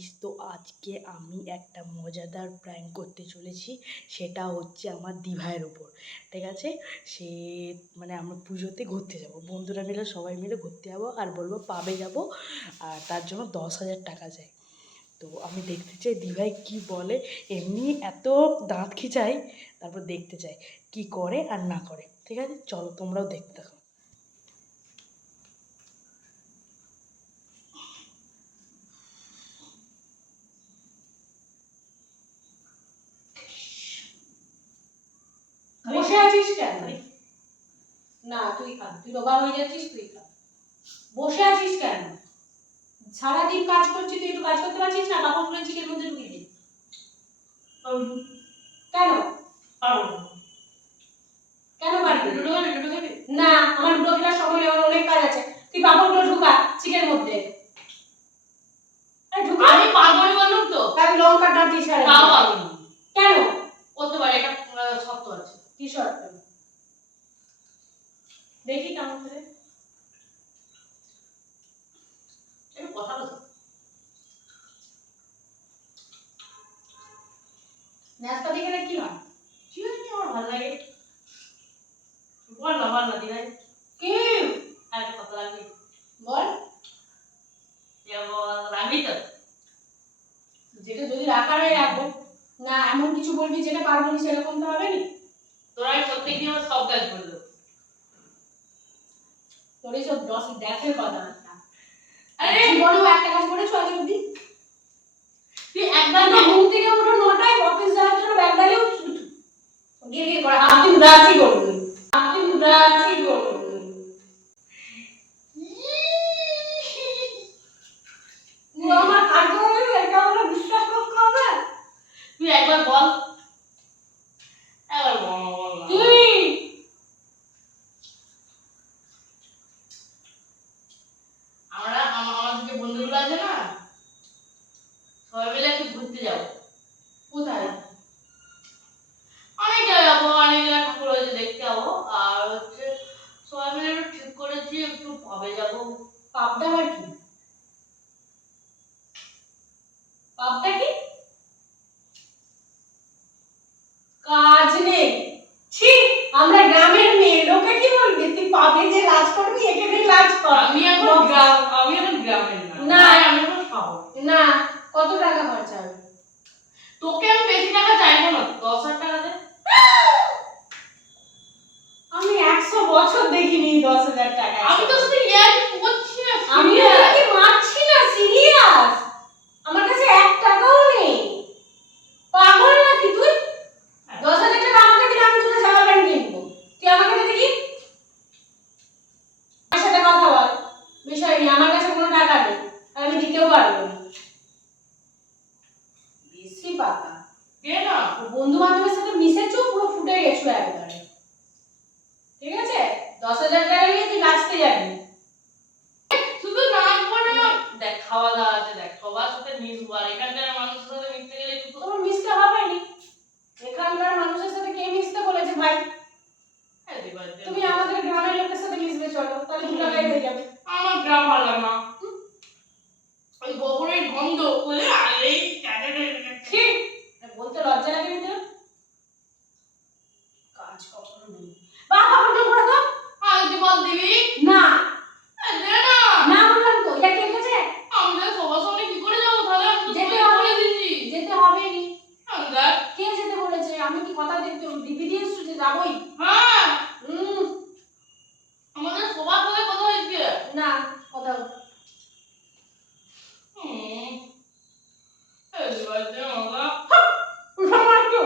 Guys, তো আজকে আমি একটা মজাদার প্র্যাঙ্ক করতে চলেছি। সেটা হচ্ছে আমার দিভাইয়ের ওপর। ঠিক আছে, সে মানে আমরা পুজোতে ঘুরতে যাব, বন্ধুরা মিলে সবাই মিলে ঘুরতে যাবো, আর বলবো পাবে যাব, আর তার জন্য 10,000 টাকা চাই। তো আমি দেখতে চাই দিভাই কি বলে। এমনি এত দাঁত খিচাই, তারপর দেখতে চাই কি করে আর না করে। ঠিক আছে, চলো তোমরাও দেখতে থাকো। বসে আছিস কেন? না তুই খা, তুই রোগা হয়ে যাচ্ছিস, তুই খা। বসে আছিস কেন? সারাদিন কাজ করছিস, তুই একটু কাজ করতে পারছিস না? কাপড় গুলো চিকের মধ্যে ঢুকিয়ে দে। কেন পারবো? কেন পারবি? না, আমার লুডো খেলার সময় নেই, আমার অনেক কাজ আছে। তুই পাপড়গুলো ঢুকা চিকের মধ্যে। ঢুকা। আমি পারবো না বললাম তো। তাই লঙ্কা ডাটিস আর তাও পারবো না। কেন? করতে পারি, একটা শর্ত আছে। কি শর্ত? দেখি কেমন করে। একটু কথা বল। নাস্তা দেখে কি হয়? কি হয়? আমার ভালো লাগে। বল না দিলাই। কি? আর কত লাগবে? বল। বল রাখবি তো? যেটা যদি রাখার হয় রাখবো। না এমন কিছু বলবি যেটা পারবো না, সেরকম তো হবে না। তোরাই প্রত্যেকদিন আমার সব কাজ করে দেবো। তোর এইসব ড্যাসের কথা না। আরে জীবনেও একটা কাজ করেছো আজ অব্দি? তুই একবার না ঘুম থেকে উঠো 9টায়, অফিস যাওয়ার জন্য ব্যাগ ডালে গিয়ে করে আপনি উদাসী করবেন, আপনি উদাসী করবেন। আমার কাজ করে এটা আমরা বিশ্বাস করতে হবে। তুই একবার বল, একবার বল তুই। আমার যে বন্ধুগুলো আছে না, সবাই মিলে একটু ঘুরতে যাবো। কোথায়? অনেক জায়গা যাবো, অনেক জায়গা ঠাকুর হয়েছে দেখতে যাবো। আর হচ্ছে সবাই মিলে একটু ঠিক করেছি একটু পাবে যাবো। পাবটা আবার কি? পাবটা কি? কাজ নেই। ছি, আমরা গ্রামের মেয়ে, লোকে কি বলবে? তুই পাবে যে লাজ করবি, এখানে লাজ কর। আমি এখন গ্রামের না, আমি এখন শহর। না, কত টাকা খরচা হবে? তোকে আমি বেশি টাকা চাইবো না, 10,000 টাকা দে। আমি 100 বছর দেখিনি 10,000 টাকা। আমি তো শুধু ইয়ার করছি না, আমি কি মারছি না, সিরিয়াস। আমার কাছে 1 টাকাও নেই। পাগল নাকি তুই? 10,000 টাকা আমাকে দিলে আমি তোর জামা প্যান্ট কিনবো। তুই আমাকে দে দেখি। আমার সাথে কথা বল, বিষয় নেই, আমার কাছে কোনো টাকা নেই, আর আমি দিতেও পারবো না। বেশি পাকা কে না, বন্ধু বান্ধবের সাথে মিশেছো, পুরো ফুটে গেছো একবারে। ঠিক আছে, 10,000 টাকা নিয়ে তুই নাচতে যাবি। শুধু নাচবো না, দেখ খাওয়া দাওয়া আছে, দেখ সবার সাথে মিশবো, আর এখানকার মানুষের সাথে মিশতে গেলে একটু তোমার মিশতে হবে না। এখানকার মানুষের সাথে কে মিশতে বলেছে ভাই? তুমি আমাদের গ্রামের লোকের সাথে মিশবে, চলো তাহলে 2 টাকাই হয়ে যাবে। আমার গ্রাম ভালো লাগে না, ওই গোবরের গন্ধ বলে আরে ঠিক বলতে লজ্জা লাগে না। কাজ কখনো নেই, বাবা কাপড়টা পরে দাও। আর তুই বল দিবি না? দে না, না বললাম তো। এটা কে বলেছে? আমরা সবার সামনে কি করে যাব? তাহলে যেতে হবে, যেতে হবে নি। দেখ কে যেতে বলেছে? আমি কি কথা দিতে দিবি দিয়েছি যে যাবই? হ্যাঁ। আমাদের সবার সাথে কথা হয়েছে না, কথা এই বাজে মামা উঠামার তো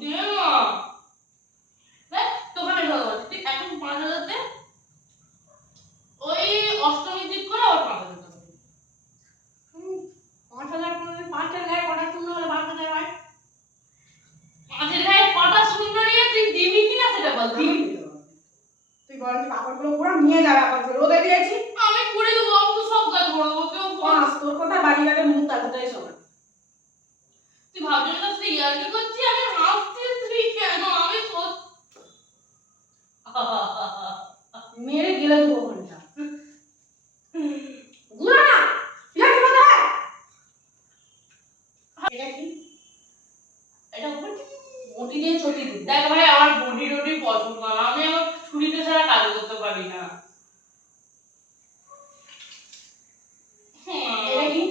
দে না। দেখ দোকানে ঢোকা তুই এখন 5,000 দে, ওই অষ্টমীর দিক করে ওর 5,000 টাকা দে। 5,000 করে 5,000 গায়ে কটা শূন্য হলে 5,000 হয়? 5,000 গায়ে কটা শূন্য নিয়ে তুই দিবি কিনা সেটা বল। দিবি তুই বল, কাপড়গুলো পুরো নিয়ে যা, কাপড়গুলো রোদে দিয়েছি আমি পুরি দেবো, আমি তো সব কাজ করবো, কেউ পাস তোর কথা বাড়ি গেলে মুখ তাকাতেই শোনা। তুই ভাবছিস না তুই ইয়ার্কি করছিস, আমি হাসছি, তুই কেন? আমি মেরে গেলে দেবো ঘন্টা। দেখ ভাই আমার বডি টডি পছন্দ না, আমি আমার ছুরিতে ছাড়া কাজ করতে পারি না। এটা কি?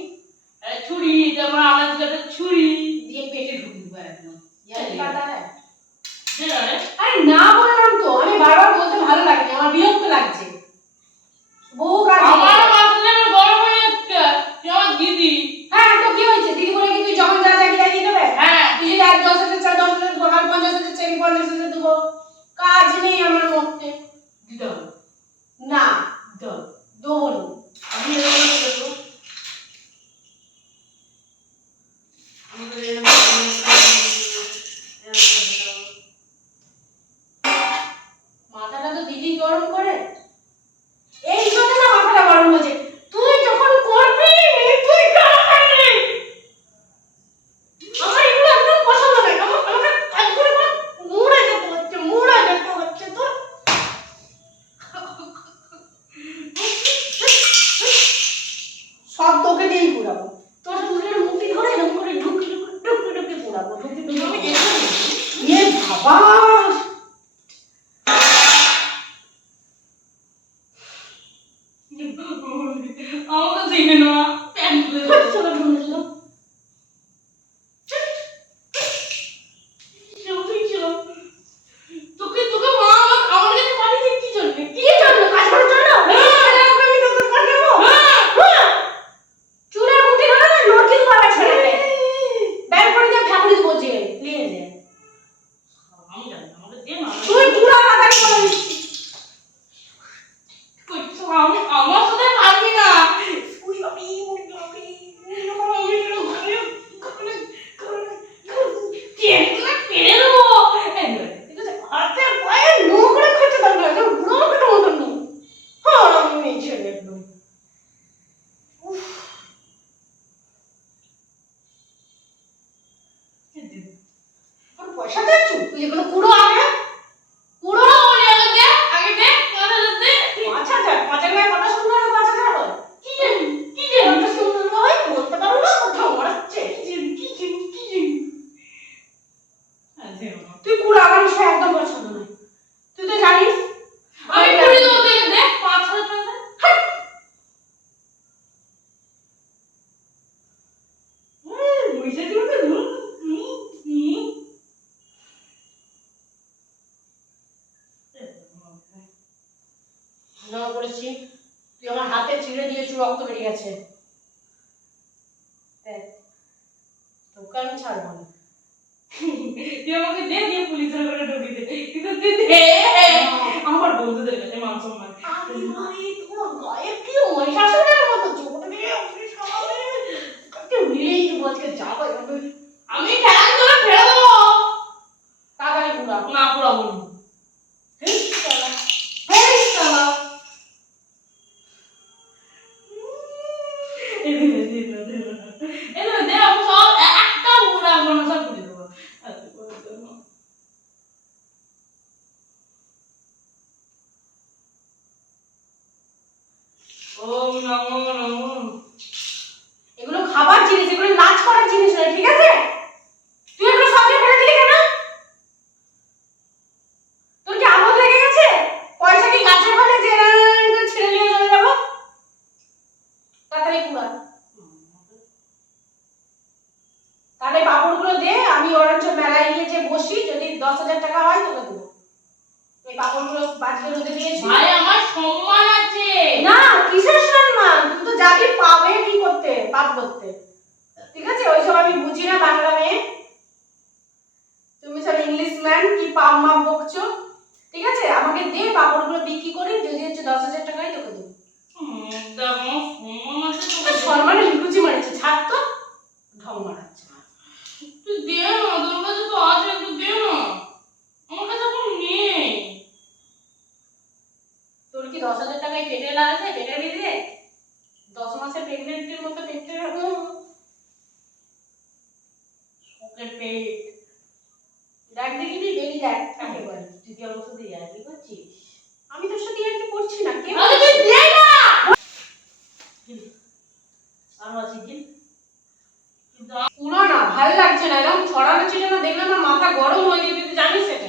ছুরি, যেমন আনাজ কাটার ছুরি দিয়ে পেটে ঢুকে দেবো একদম। জানি না। পাতা है? আরে আরে না বললাম তো, আমি বারবার বলতে ভালো লাগে, আমার বিরক্ত লাগছে। বহু কাজ আমার মাথা যেন গরম হয়ে যাচ্ছে, তুই আমার দিদি। হ্যাঁ তো কি হয়েছে? দিদি বলে কি তুই যখন যা যা গিয়ে দিয়ে দেবে? হ্যাঁ তুই যদি আজ 10,000 চাই 10,000 দেবো, কাল 50,000 চাই 50,000 দেবো। কাজ নেই আমার মধ্যে। দিতে হবে, না দিতে হবে। দেবো না। আমি এরকম করে দেবো। আমি তো এরকম মাথাটা তো দিদি গরম করে। এই জন্য না মাথাটা গরম হয়েছে। তুই যখন করবি তুই করবি। আমার এগুলো একদম পছন্দ নয়। আমাকে কাজ করে করে মুড়ে যেতে হচ্ছে তোর। সব তোকে দিয়েই পুরাবো। তোর মুখের মুখি ধরে এরকম করে ঢুকি ঢুকি পুরাবো। ঢুকি ঢুকি এ বাবা, আমাকে দেখে না প্যান্ট খুলে দেবো। চলো ঢুকে চলো। তোকে তোকে মা আমার কাছে পাঠিয়েছে কি জন্য? কি জন্য? কাজ করার জন্য? আমি তোকে করে দেবো। চুলের মুঠি ধরে না লড়কি পাবে ছেড়ে। ব্যাগ করে দিয়ে ঠাকুর দিব যে নিয়ে নে। আমি জানি না, আমাকে দে না। তুই পুরা মাথায় করে দিচ্ছিস। আমি আমার সাথে পারবি না। উড়ি বাপি উড়ি বাপি। কেটে পেরে দেবো। ঠিক আছে? হাতে পায়ে নোংরা খেতে পারবে না। বুড়ো লোকের মতন নেই। হ্যাঁ আমি মেয়ে ছেলে একদম। উফ, তোর পয়সা দিচ্ছু? তুই এগুলো কুড়ো আগে। পুরো বলে আগে দে, আগে দে, কথা দে। 5,000 5,000 টাকায় কথা শুনতে হবে 5,000 হয়। কি জানি, কি জানি, কথা শুনতে হয় বলতে পারো না কোথাও মারাচ্ছে। কি জানি, কি জানি। দে বাবা। তুই কুড়ো আমার বিষয় একদম পছন্দ নয়। তুই তো জানিস আমি করে দেবো, দে দে 5,000 টাকা দে। হাট। পয়সা দিবো তো। ভালো করেছি। তুই আমার হাতে ছিঁড়ে দিয়েছিস, রক্ত বেরিয়ে গেছে। দেখ, তোকে আমি ছাড়বো না। তুই আমাকে দে, দিয়ে পুলিশের করে ঢুকিয়ে দে। কিন্তু তুই দে আমার বন্ধুদের কাছে মান সম্মান। আমি ভাই তোমার গায়ে কি মহিষাসুরের মতো চোখ দিয়ে আপনি সামনে কাকে মিলেই তো আজকে যাবো এভাবে। আমি ঠ্যাং ধরে ফেলে দেবো। তাড়াতাড়ি ঘুরা। না পুরাবো না। হেই শালা, হেই শালা। এবার দে, আমি সব একটা পুরাবো না, সব পুড়ে দেবো। ওম নমো নমো। এগুলো খাবার জিনিস, এগুলো নাচ করার জিনিস নয়, ঠিক আছে? তুই এগুলো সব দিয়ে ফেলে দিলি কেন? তোর কি আমোদ লেগে গেছে? পয়সা কি গাছে ফলে যে ছেড়ে নিয়ে চলে যাবো? তাড়াতাড়ি কুড়া। তাহলে পাপড়গুলো দে, আমি ওরঞ্চ মেলায় নিয়ে যে বসি, যদি 10,000 টাকা হয় তোকে দেবো। এই পাপড়গুলো বাঁচিয়ে রোদে দিয়েছি। ভাই আমার সম্মান আছে। না, কিসের সম্মান? তুই তো যাবি পাবে কি করতে, পাপ করতে। ঠিক আছে? ওইসব আমি বুঝি না, বাংলা মেয়ে। তুমি সব ইংলিশ ম্যান কি পাপ মাপ বকছো। ঠিক আছে? আমাকে দে, পাপড়গুলো বিক্রি করি, যদি হচ্ছে 10,000 টাকায় তোকে দেবো। দেখো সম্মান আছে তোকে তোকে। সম্মানে লুচি মারিছে, ছাড় তো। ঢং মারাচ্ছে। তুই দে না, তোর কাছে তো আছে, একটু দে না। আমার কাছে এখন নেই। তোর কি 10,000 টাকায় পেটে লাল আছে? পেটের ভিতরে 10 মাসের প্রেগনেন্টের মতো পেটে রাখো। শখের পেট। দেখ দেখি তুই বেরিয়ে দেখ কাকে বলে। তুই কি আমার সাথে ইয়ার্কি করছিস? আমি তোর সাথে আর কি করছি না, কে আরে তুই দে না। আরো আছে কি? পুরো না ভালো লাগছে না, এরকম ছড়ানো ছিল না, দেখলে না মাথা গরম হয়ে যেত, তুই জানিস সেটা?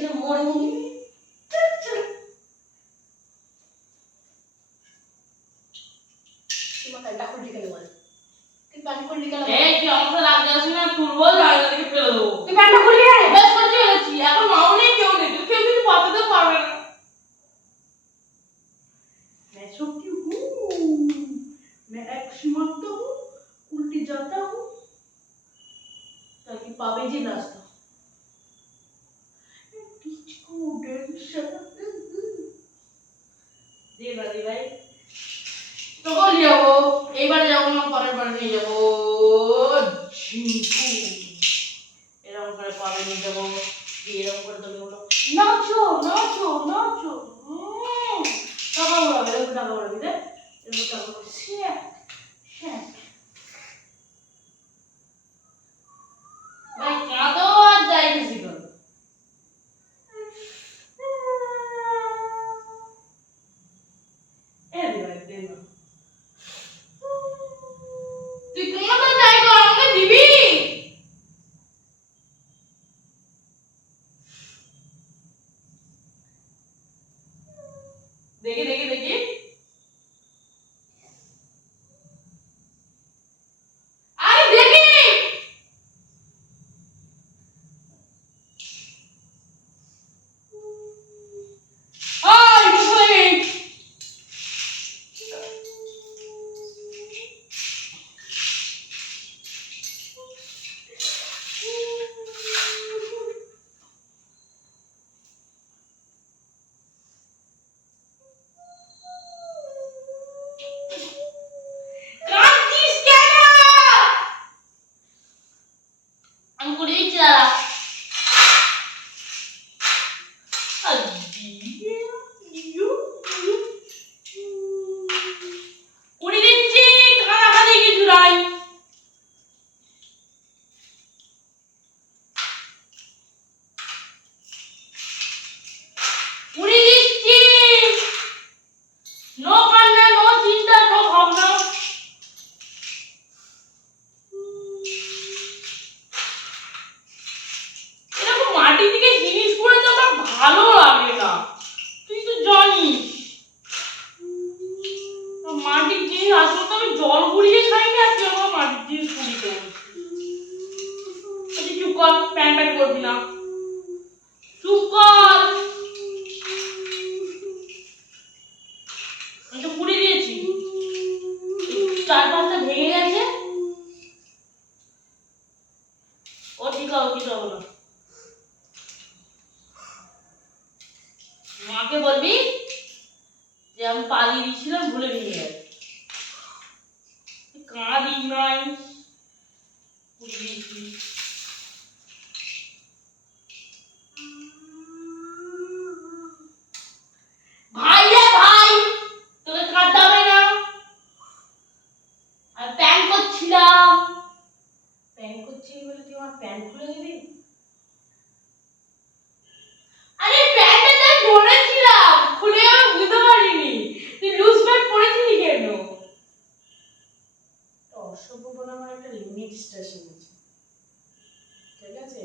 ছেলে মরে গেলি। তুই প্যান্টটা খুললি কেন বল? তুই প্যান্ট খুললি কেন? এই কি অবস্থা লাগছে আছে না তুলবো জায়গা থেকে ফেলে দেবো। তুই প্যান্টটা খুললি কেন? বেশ করতে পেরেছি, এখন মাও নেই কেউ নেই, কেউ কিছু বাঁচাতে পারবে না। मैं छोटी हूँ, मैं एक्स मारता हूँ, उल्टी जाता हूँ ताकि पावे जी नाचता हूँ। किसको टेंशन दे रानी भाई তখন নিয়ে যাবো, এইবারে যাবো না পরের বারে নিয়ে যাবো। ঝিঙ্কু এরকম করে পাবে নিয়ে যাবো, দিয়ে এরকম করে তোকে বলো নাচো নাচো নাচো। টাকা উড়াবে, এরকম টাকা উড়াবি রে, এরকম টাকা উড়াবি। শ্যাক শ্যাক। ভাই কাঁদো আর যাই খুশি করো। ए दे भाई दे ना তুই কাঁদো যাই কর, আমাকে দিবি। দেখি দেখি দেখি, আরে দেখি। ওই মুখে কাঁদছিস কেন? আমি করে দিচ্ছি দাঁড়া। করে দিচ্ছি, কাঁদাকাটি কিছু নাই। করে দিচ্ছি, নো কান্না, নো চিন্তা, নো ভাবনা। এরকম মাটি থেকে জিনিস পড়ে তো আমার ভালো লাগে না, তুই তো জানিস। মাটির জিনিস আসলে তো আমি জল ঘুরিয়ে খাই না, তুই আমার মাটির জিনিস ঘুরিয়ে বলছিস। চুপ কর, প্যান প্যান করবি না, চুপ কর। আমি তো পুড়ে দিয়েছি, চার পাঁচটা ভেঙে গেছে। ও ঠিক হবে, কিছু হবে না। মাকে বলবি যে আমি পালিয়ে দিয়েছিলাম, ভুলে ভেঙে গেছে। কাঁদিস নাই, পুড়ে দিয়েছি। ভাই রে ভাই, তোকে কাঁদতে হবে না, আমি প্যান করছিলাম। প্যান্ট করছিস বলে তুই আমার প্যান্ট খুলে দিবি? আরে প্যান্টটা তাই পরেছিলাম, খুলে আমি বুঝতে পারিনি তুই লুজ প্যান্ট পরেছিলি কেন। অসভ্য বলে আমার একটা লিমিট শিখেছি, ঠিক আছে?